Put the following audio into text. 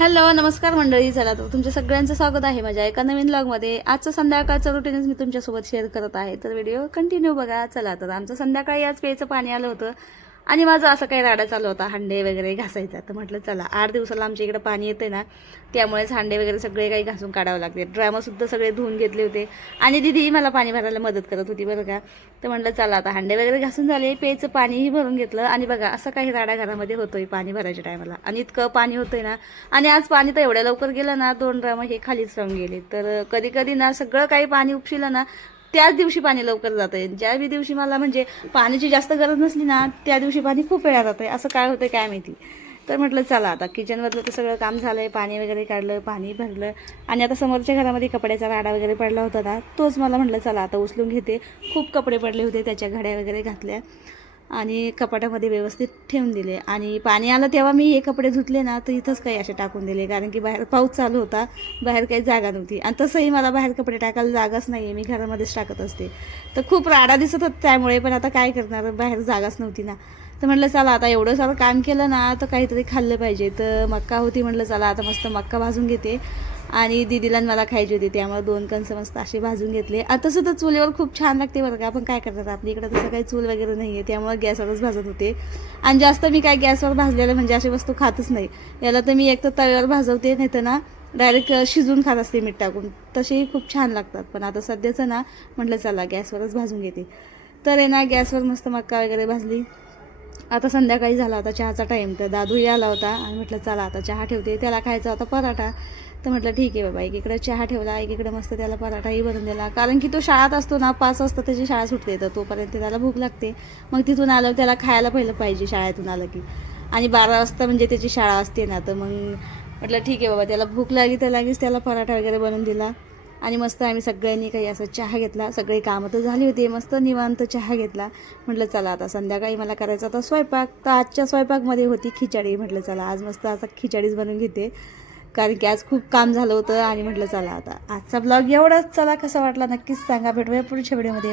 Hello नमस्कार मंडळी. चला तर तुमच्या सगळ्यांचं स्वागत आहे माझ्या एका नवीन व्लॉगमध्ये. आजचं संध्याकाळचं रुटीनच मी तुमच्यासोबत शेअर करत आहे, तर व्हिडिओ कंटिन्यू बघा. चला तर आमचं संध्याकाळी आज प्यायचं पाणी आलं होतं आणि माझा असं काही राडा चालू होता हांडे वगैरे घासायचा. तर म्हटलं चला 8 दिवसाला आमच्या इकडे पाणी येते ना, त्यामुळेच हांडे वगैरे सगळे काही घासून काढावं लागते. ड्रामासुद्धा सगळे धुवून घेतले होते आणि दिदी मला पाणी भरायला मदत करत होती बरं का. तर म्हटलं चला आता हांडे वगैरे घासून झाले, प्यायचं पाणीही भरून घेतलं. आणि बघा असं काही राडा घरामध्ये होतोय पाणी भरायच्या टायमाला, आणि इतकं पाणी होतंय ना. आणि आज पाणी तर एवढ्या लवकर गेलं ना, 2 ड्राम हे खालीच राहून गेले. तर कधी कधी ना सगळं काही पाणी उपशिलं ना, त्याच दिवशी पाणी लवकर जात आहे. ज्या दिवशी मला म्हणजे पाण्याची जास्त गरज नसली ना, त्या दिवशी पाणी खूप वेळा जात आहे. असं काय होतं काय माहिती. तर म्हटलं चला आता किचनमधलं तर सगळं काम झालं आहे, पाणी वगैरे काढलं, पाणी भरलं. आणि आता समोरच्या घरामध्ये कपड्याचा राडा वगैरे पडला होता ना, तोच मला म्हटलं चला आता उचलून घेते. खूप कपडे पडले होते, त्याच्या घड्या वगैरे घातल्या आणि कपाटामध्ये व्यवस्थित ठेवून दिले. आणि पाणी आलं तेव्हा मी हे कपडे धुतले ना, तर इथंच काही असे टाकून दिले, कारण की बाहेर पाऊस चालू होता, बाहेर काही जागा नव्हती. आणि तसंही मला बाहेर कपडे टाकायला जागाच नाही आहे, मी घरामध्येच टाकत असते. तर खूप राडा दिसत होता त्यामुळे, पण आता काय करणार, बाहेर जागाच नव्हती ना. तर म्हटलं चला आता एवढं सारं काम केलं ना, तर काहीतरी खाल्लं पाहिजे. तर मक्का होती, म्हटलं चला आता मस्त मक्का भाजून घेते. आणि दीदीला मला खायची होती, त्यामुळे 2 कणसं मस्त असे भाजून घेतले. आता तसं तर चुलीवर खूप छान लागते बरं का, आपण काय करतात आपल्या इकडं तसं काही चूल वगैरे नाही आहे, त्यामुळे गॅसवरच भाजत होते. आणि जास्त मी काय गॅसवर भाजलेलं म्हणजे अशी वस्तू खातच नाही. याला तर मी एक तर तव्यावर भाजवते, नाही तर ना डायरेक्ट शिजून खात असते मीठ टाकून. तसेही खूप छान लागतात, पण आता सध्याचं ना म्हटलं चला गॅसवरच भाजून घेते. तर आहे ना गॅसवर मस्त मक्का वगैरे भाजली. आता संध्याकाळी झाला होता चहाचा टाईम, तर दादूही आला होता आणि म्हटलं चला आता चहा ठेवते. त्याला खायचा होता पराठा. तर म्हटलं ठीक आहे बाबा, एकीकडे चहा ठेवला, एकीकडे मस्त त्याला पराठाही बनवून दिला. कारण की तो शाळेत असतो ना, 5 वाजता त्याची शाळा सुटते, तर तोपर्यंत त्याला भूक लागते. मग तिथून आलं त्याला खायला पहिलं पाहिजे शाळेतून आलं की. आणि 12 वाजता म्हणजे त्याची शाळा असते ना, तर मग म्हटलं ठीक आहे बाबा, त्याला भूक लागली तर लागेच त्याला पराठा वगैरे बनवून दिला. आणि मस्त आम्ही सगळ्यांनी काही असं चहा घेतला. सगळे कामं तर झाली होती, मस्त निवांत चहा घेतला. म्हटलं चला आता संध्याकाळी मला करायचा होता स्वयंपाक. तर आजच्या स्वयंपाकमध्ये होती खिचडी. म्हटलं चला आज मस्त असा खिचडीच बनवून घेते, कारण की आज खूप काम झालं होतं. आणि म्हटलं चला आता आजचा ब्लॉग एवढाच. चला कसा वाटला नक्कीच सांगा. भेटूया पुढच्या व्हिडिओमध्ये.